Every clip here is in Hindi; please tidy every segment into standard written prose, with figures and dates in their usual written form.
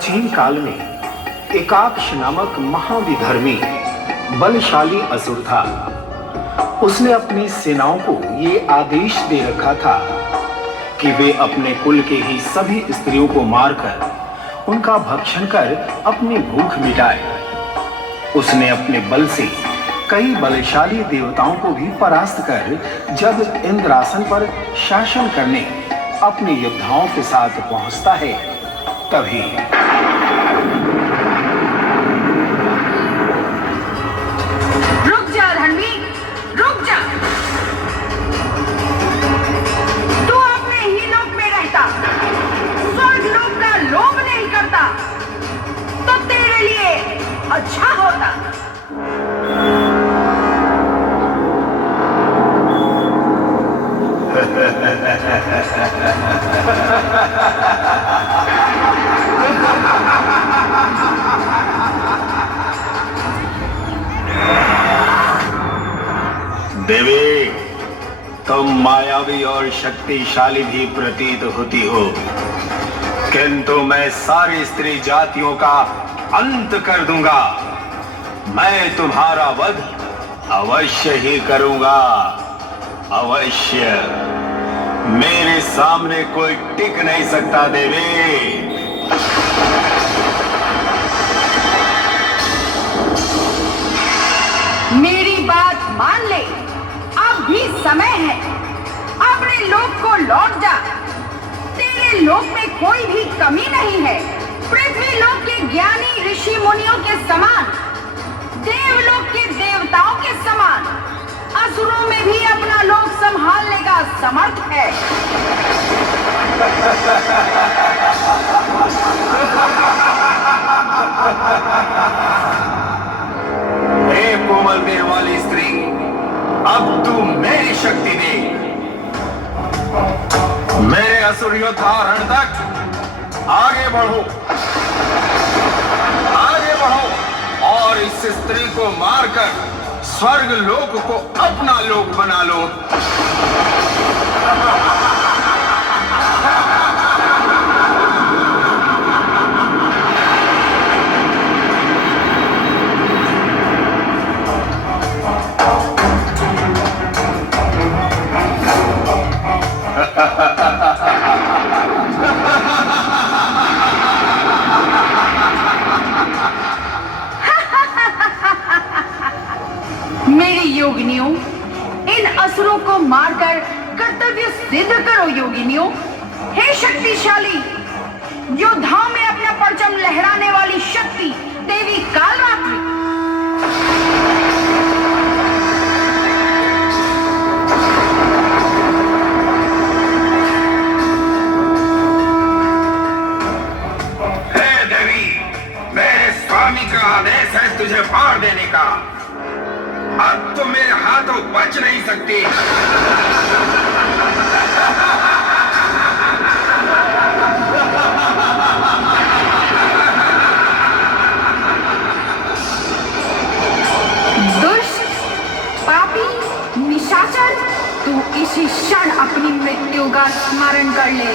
प्राचीन काल में एकाक्ष नामक महाविधर्मी बलशाली असुर था। उसने अपनी सेनाओं को ये आदेश दे रखा था कि वे अपने कुल के ही सभी स्त्रियों को मारकर उनका भक्षण कर अपनी भूख मिटाए। उसने अपने बल से कई बलशाली देवताओं को भी परास्त कर जब इंद्रासन पर शासन करने अपने योद्धाओं के साथ पहुंचता है, तभी रुक जा धनवी, रुक जा। तू अपने ही लोक में रहता, स्वर्ग लोक का लोभ नहीं करता तो तेरे लिए अच्छा होता। देवी, तुम मायावी और शक्तिशाली भी प्रतीत होती हो, किंतु मैं सारी स्त्री जातियों का अंत कर दूंगा। मैं तुम्हारा वध अवश्य ही करूंगा, अवश्य। मेरे सामने कोई टिक नहीं सकता देवी। मेरी बात मान ले, अब भी समय है। अपने लोक को लौट जा। तेरे लोक में कोई भी कमी नहीं है। पृथ्वी लोक के ज्ञानी ऋषि मुनियों के समान, देवलोक के देवताओं के समान असुरों में भी अपना लोक संभालने का समर्थ है। हे कोमल देह वाली स्त्री, अब तू मेरी शक्ति दे। मेरे असुर योद्धा रण तक आगे बढ़ो, आगे बढ़ो और इस स्त्री को मारकर स्वर्ग लोक को अपना लोक बना लो। मेरी योगिनियों, इन असुरों को मारकर कर्तव्य सिद्ध करो योगिनियों। हे शक्तिशाली योद्धाओं में अपना परचम लहराने वाली शक्ति देवी कालरात्रि, हे देवी, मेरे स्वामी का आदेश है तुझे मार देने का। अब तो मेरे हाथों बच नहीं सकती। दुष्ट पापी निशाचर, तू इसी क्षण अपनी मृत्यु का स्मरण कर ले।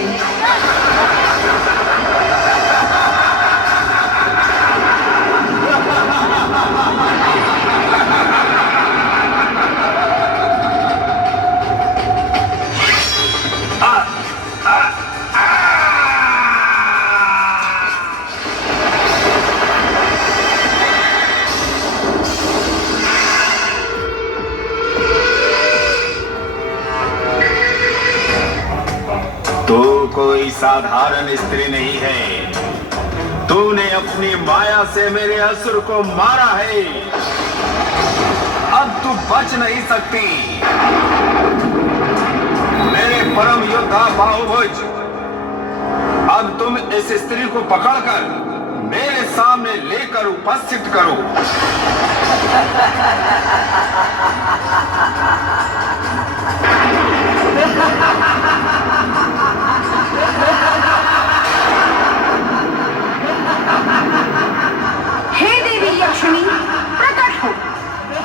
तू कोई साधारण स्त्री नहीं है। तूने अपनी माया से मेरे असुर को मारा है। अब तू बच नहीं सकती। मेरे परम योद्धा बाहुभुज, अब तुम इस स्त्री को पकड़कर मेरे सामने लेकर उपस्थित करो। हे देवी यक्षिणी, प्रकट हो,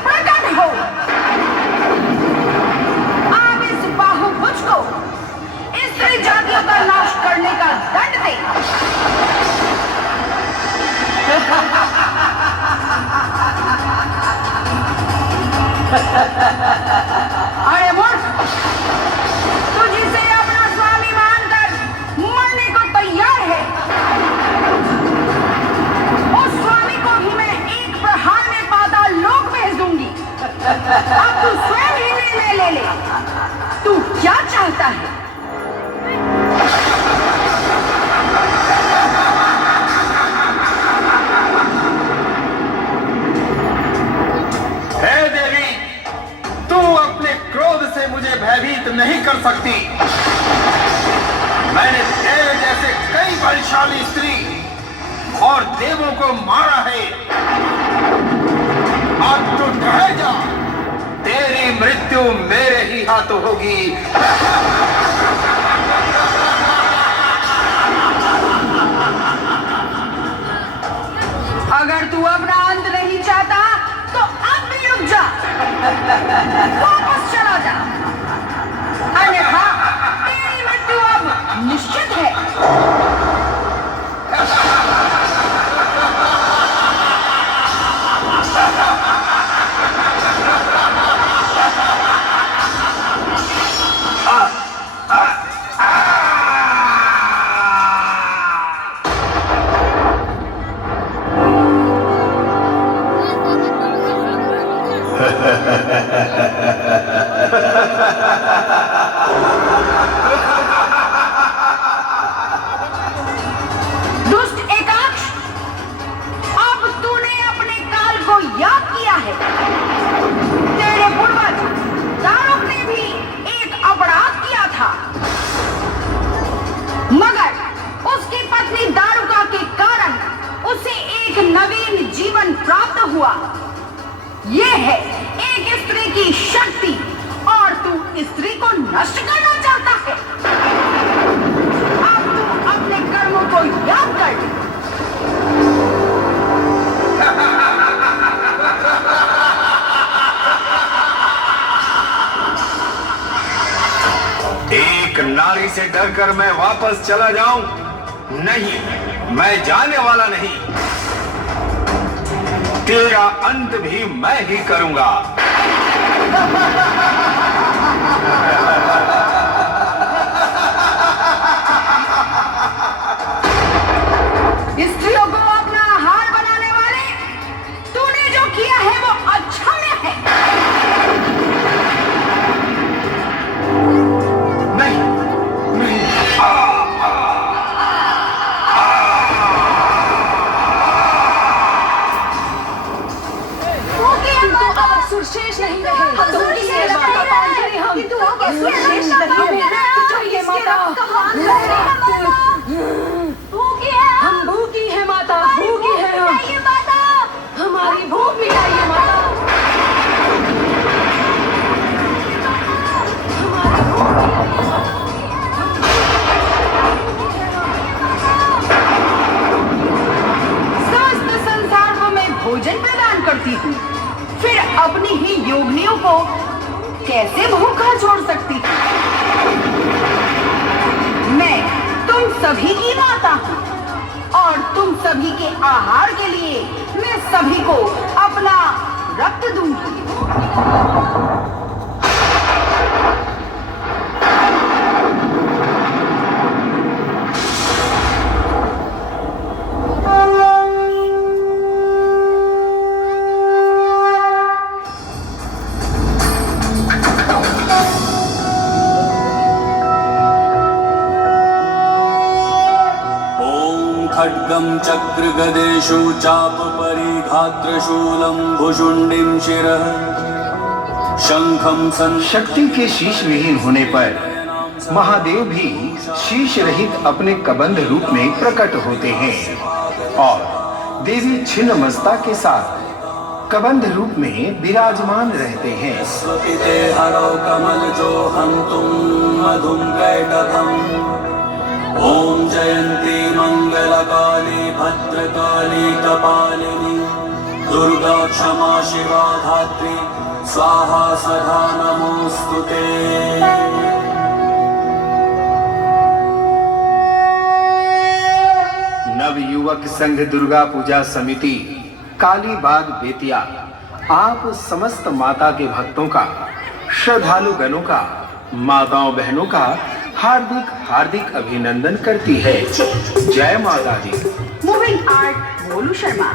प्रकट हो। आप इस बाहुभुज को स्त्री जातियों का नाश करने का दंड दे। अरे मूर्ख, तू जिसे अपना स्वामी मानकर मरने को तैयार है, उस स्वामी को भी मैं एक प्रहार में पाताल लोक भेज दूंगी। अब तू स्वयं ही निर्णय ले ले, तू क्या चाहता है? हे देवी, तू अपने क्रोध से मुझे भयभीत नहीं कर सकती। मैंने तेरे जैसे कई बलशाली स्त्री और देवों को मारा है। अब तू डर जा, तेरी मृत्यु मेरे ही हाथों होगी। अगर तू अपना अंत नहीं चाहता तो अब भी रुक जा, वापस चला जा, अन्यथा तेरी मृत्यु अब निश्चित है। दुष्ट एकाक्ष, अब तूने अपने काल को याद किया है। तेरे पूर्वज दारुक ने भी एक अपराध किया था, मगर उसकी पत्नी दारुका के कारण उसे एक नवीन जीवन प्राप्त हुआ। यह है एक स्त्री की शक्ति, और तू स्त्री को नष्ट करना चाहता है। अब तू अपने कर्मों को याद कर। एक नारी से डरकर मैं वापस चला जाऊं? नहीं, मैं जाने वाला नहीं। तेरा अंत भी मैं ही करूंगा। स्त्रियों को अपना आहार बनाने वाले, तूने जो किया है वो अक्षम्य है। नहीं, नहीं। शेष नहीं रहे, तुम्हारी सेवा का पालन करें हम। शेष नहीं रहे, चाहिए माता। हम भूखी है माता, भूखी है हम। हमारी भूख मिटाइए माता। समस्त संसार को मैं भोजन प्रदान करती हूँ, फिर अपनी ही योगिनियों को कैसे भूखा छोड़ सकती थी? मैं तुम सभी की माता हूँ, और तुम सभी के आहार के लिए मैं सभी को अपना रक्त दूंगी। खड्गं चक्रगदेषु चापपरिघात्रशूलं भुशुण्डिं शिरः शंखं शक्ति के शीश विहीन होने पर महादेव भी शीश रहित अपने कबंध रूप में प्रकट होते हैं, और देवी छिन्नमस्ता के साथ कबंध रूप में विराजमान रहते हैं। स्वपिते हरौ कमलजो हन्तुं मधुं कैटभम्। ओम जयंती मंगलकाली भद्रकाली कपालिनी दुर्गा क्षमा शिवा धात्री स्वाहा सदा नमोस्तुते। नवयुवक संघ दुर्गा पूजा समिति कालीबाग बेतिया आप समस्त माता के भक्तों का, श्रद्धालु गणों का, माताओं बहनों का हार्दिक हार्दिक अभिनंदन करती है। जय माता दी। मूविंग आर्ट भोलू शर्मा।